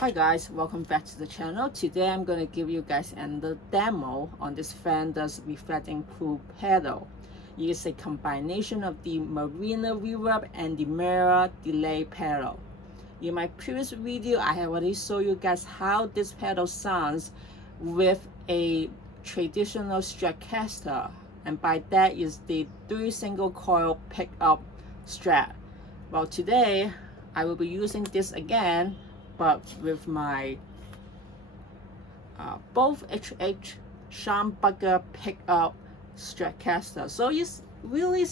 Hi guys, welcome back to the channel. Today I'm going to give you guys another demo on this Fender's reflecting pool pedal. It is a combination of the Marina reverb and the mirror delay pedal. In my previous video, I have already shown you guys how this pedal sounds with a traditional Stratocaster, and by that is the 3 single coil pickup Strat. Well, today I will be using this again, but with my both HH Schamberger pickup Stratocaster. So it's really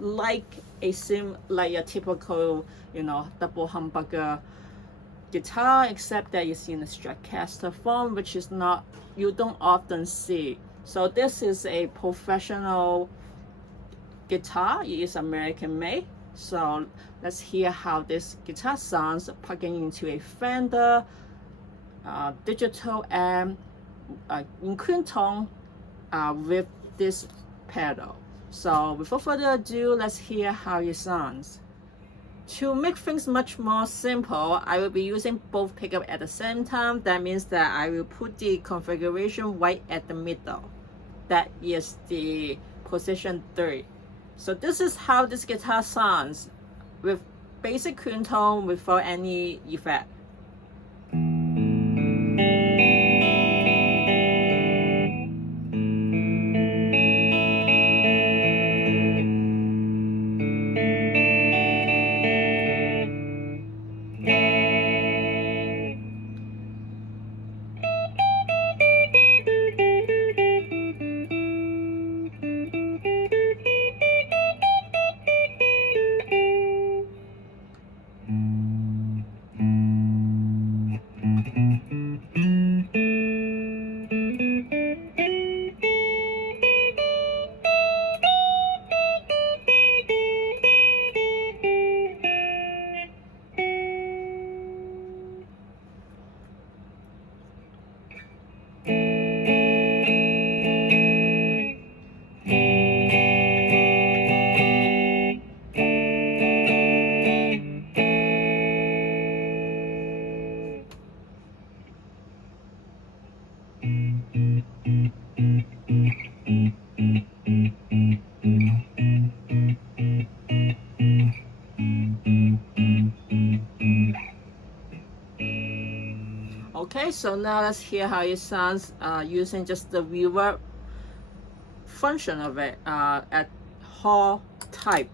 like a typical, double humbucker guitar, except that it's in a Stratocaster form, which is not, you don't often see. So this is a professional guitar. It is American made. So let's hear how this guitar sounds plugging into a Fender digital amp in clean tone with this pedal. So without further ado, let's hear how it sounds. To make things much more simple, I will be using both pickup at the same time. That means that I will put the configuration right at the middle. That is the position 3. So this is how this guitar sounds with basic clean tone without any effect. Okay, so now let's hear how it sounds using just the reverb function of it at hall type.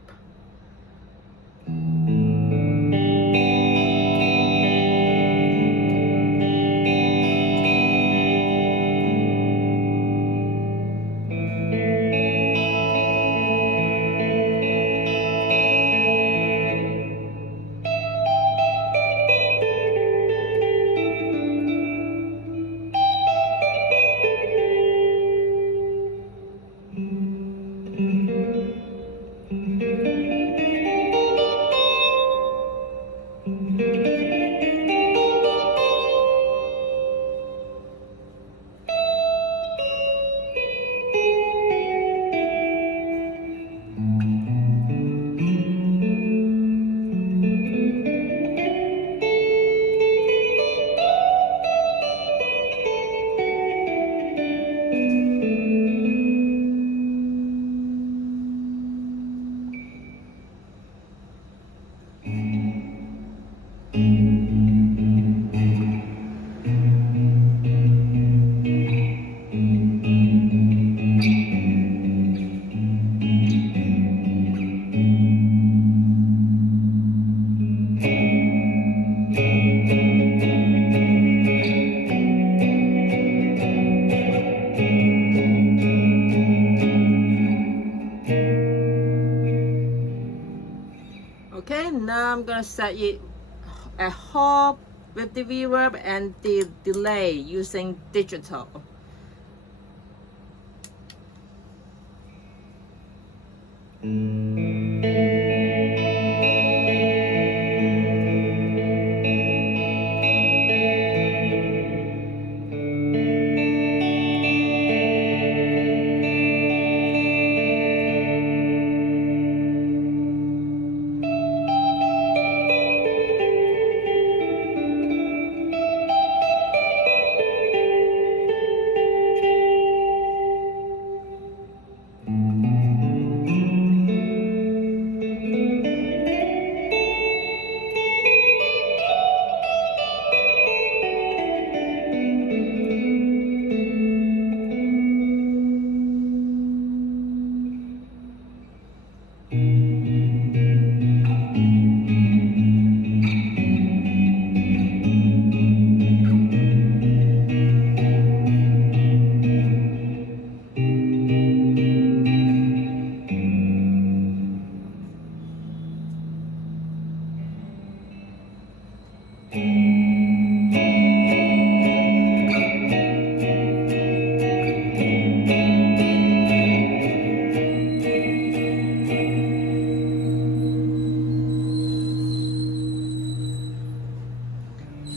Okay, now I'm gonna set it at hall with the reverb and the delay using digital.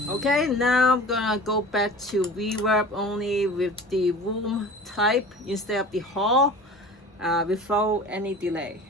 Okay, now I'm gonna go back to reverb only with the room type instead of the hall, without any delay.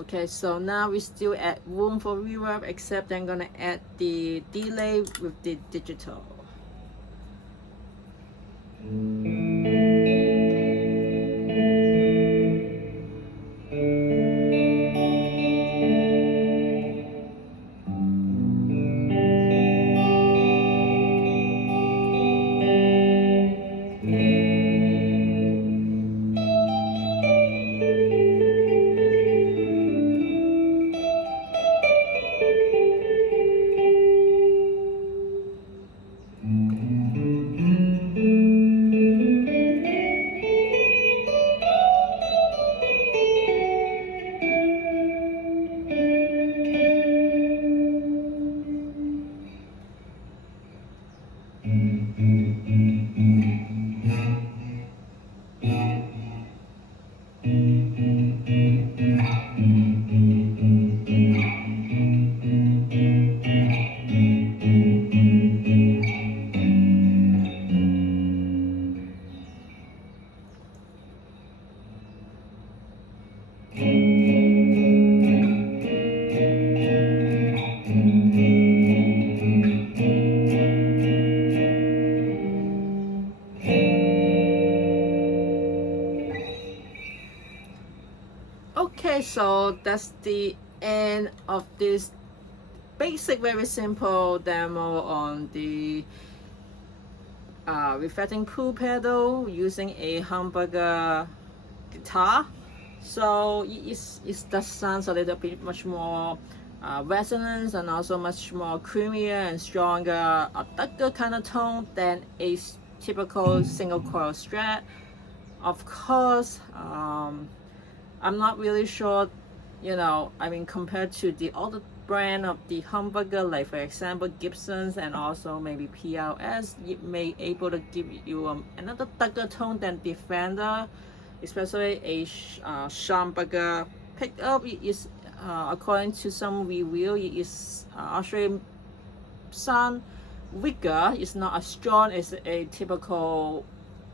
Okay, so now we still add room for reverb, except I'm gonna add the delay with the digital. Okay, so that's the end of this basic, very simple demo on the reflecting pool pedal using a humbucker guitar. So it does sounds a little bit much more resonance, and also much more creamier and stronger, a darker kind of tone than a typical single coil Strat. Of course, I'm not really sure, I mean, compared to the other brand of the humbucker, like for example Gibson's and also maybe PLS, it may able to give you another darker tone than the Fender, especially a humbucker pickup. It is, according to some review, it is actually sound weaker. It's not as strong as a typical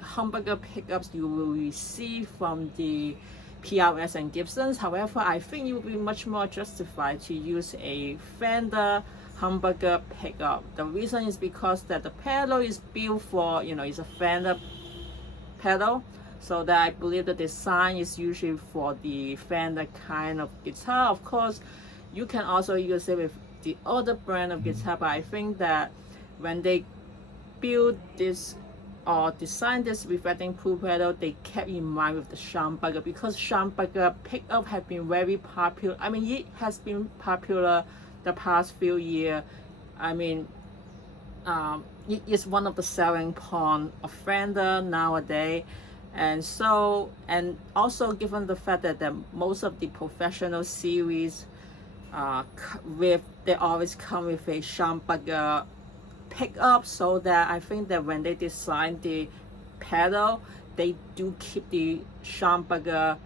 humbucker pickups you will receive from the PRS and Gibsons. However, I think it would be much more justified to use a Fender humbucker pickup. The reason is because that the pedal is built for, it's a Fender pedal, so that I believe the design is usually for the Fender kind of guitar. Of course, you can also use it with the other brand of guitar, but I think that when they build this or design this reflecting pool pedal, they kept in mind with the humbucker, because humbucker pickup have been very popular. I mean, it has been popular the past few years. I mean, it is one of the selling point of Fender nowadays. And so, and also given the fact that most of the professional series they always come with a humbucker pickup, so that I think that when they design the pedal, they do keep the humbucker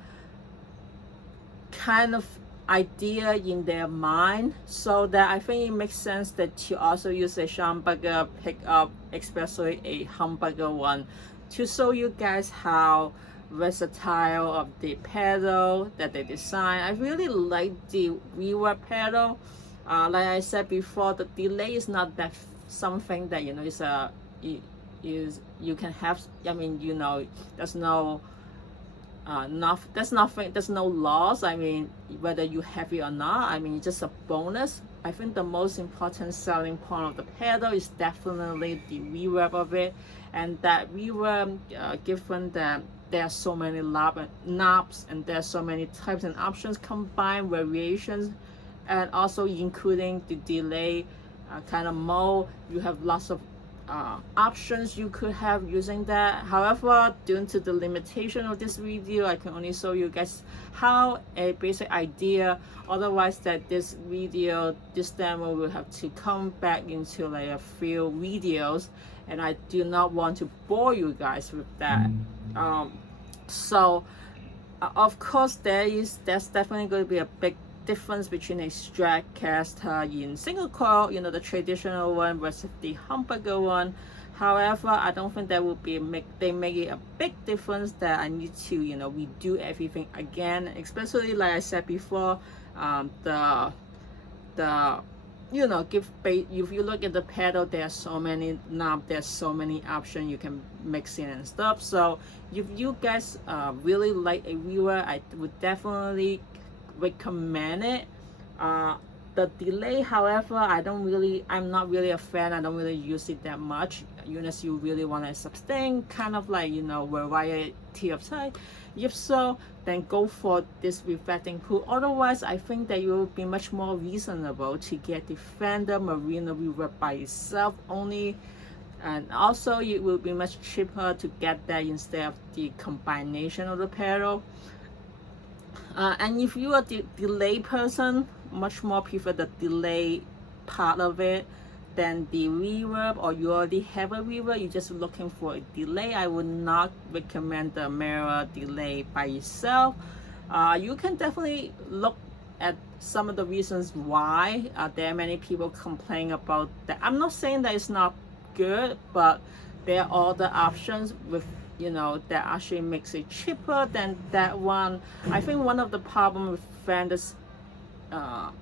kind of idea in their mind, so that I think it makes sense that you also use a Schamberger pickup, especially a humbucker one, to show you guys how versatile of the pedal that they design. I really like the reverb pedal. Like I said before, the delay is not that something that is you can have. I mean, there's no there's no loss. I mean, whether you have it or not, I mean, it's just a bonus. I think the most important selling point of the pedal is definitely the reverb of it, and that reverb, given that there are so many knobs and there are so many types and options, combined variations, and also including the delay kind of mode, you have lots of options you could have using that. However, due to the limitation of this video, I can only show you guys how a basic idea. Otherwise, that this demo will have to come back into like a few videos, and I do not want to bore you guys with that. So of course there's definitely going to be a big difference between a Stratocaster in single coil, the traditional one, versus the humbucker one. However, I don't think that would they make it a big difference that I need to redo everything again, especially like I said before, if you look at the pedal, there are so many knobs, there's so many options you can mix in and stuff. So if you guys really like a reverb, I would definitely recommend it. The delay, however, I'm not really a fan. I don't really use it that much, unless you really want to sustain kind of like variety of type. If so, then go for this reflecting pool. Otherwise, I think that it will be much more reasonable to get the Fender Marina reverb by itself only, and also it will be much cheaper to get that instead of the combination of the pedal. And if you are the delay person, much more prefer the delay part of it than the reverb, or you already have a reverb, you're just looking for a delay, I would not recommend the mirror delay by itself. You can definitely look at some of the reasons why there are many people complain about that. I'm not saying that it's not good, but there are other options with that actually makes it cheaper than that one. I think one of the problems with Fender's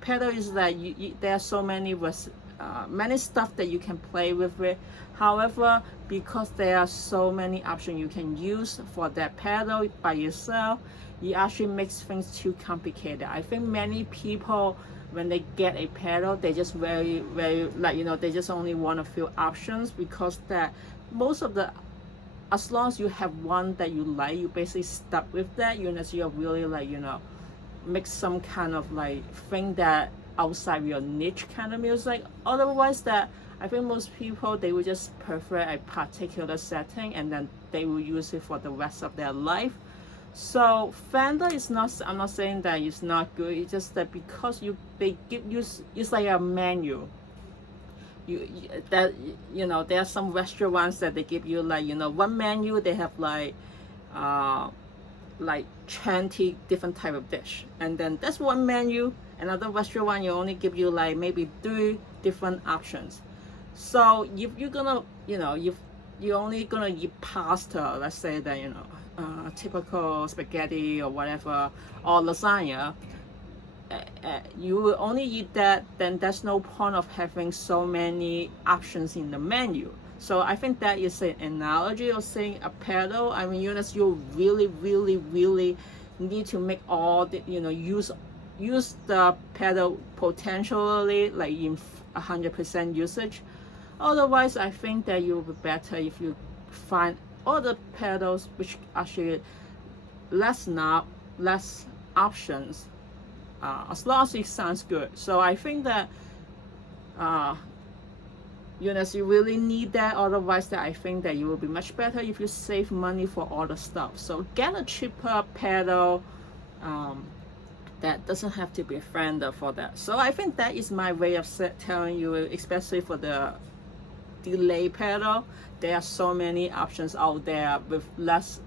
pedal is that there are so many many stuff that you can play with it. However, because there are so many options you can use for that pedal by yourself, it actually makes things too complicated. I think many people, when they get a pedal, they just very they just only want a few options, because that most of the, as long as you have one that you like, you basically stuck with that, unless you're really make some kind of thing that outside your niche kind of music. Otherwise, that I think most people, they will just prefer a particular setting, and then they will use it for the rest of their life. So Fender is not, I'm not saying that it's not good, it's just that because they give you, it's like a menu. There are some restaurants that they give you one menu, they have 20 different type of dish, and then that's one menu. Another restaurant, you only give you maybe 3 different options. So if you're gonna if you're only gonna eat pasta, let's say that typical spaghetti or whatever, or lasagna, you will only eat that, then there's no point of having so many options in the menu. So I think that is an analogy of saying a pedal. I mean, you really need to make all the use the pedal potentially in 100% usage. Otherwise, I think that you will be better if you find other pedals which actually less knob, less options, as long as it sounds good. So I think that you really need that. Otherwise, that I think that you will be much better if you save money for all the stuff. So get a cheaper pedal that doesn't have to be a Fender for that. So I think that is my way of telling you, especially for the delay pedal, there are so many options out there with less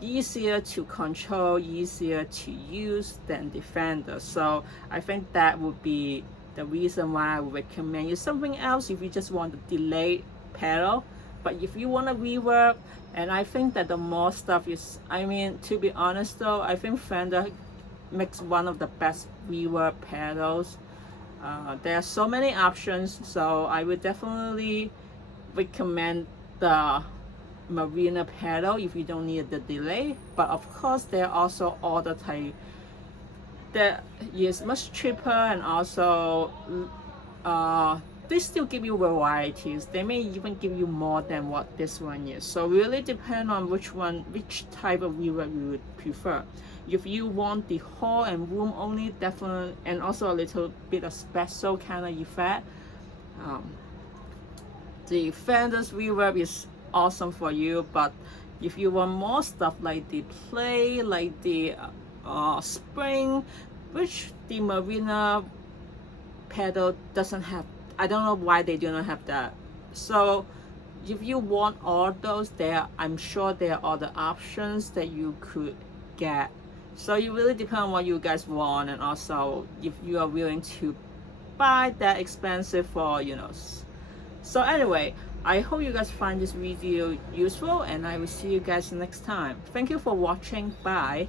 easier to control, easier to use than the Fender. So I think that would be the reason why I would recommend you something else if you just want a delay pedal. But if you want a reverb, and I think that the more stuff is, I mean, to be honest though, I think Fender makes one of the best reverb pedals. There are so many options, so I would definitely recommend the Marina pedal if you don't need the delay. But of course, there are also other type that is much cheaper, and also they still give you varieties. They may even give you more than what this one is. So really depend on which type of reverb you would prefer. If you want the hall and room only, definitely, and also a little bit of special kind of effect, the Fender's reverb is awesome for you. But if you want more stuff like the play, like the spring, which the Marina pedal doesn't have, I don't know why they do not have that. So if you want all those, I'm sure there are other options that you could get. So it really depends on what you guys want, and also if you are willing to buy that expensive for, you know. So anyway, I hope you guys find this video useful, and I will see you guys next time. Thank you for watching. Bye.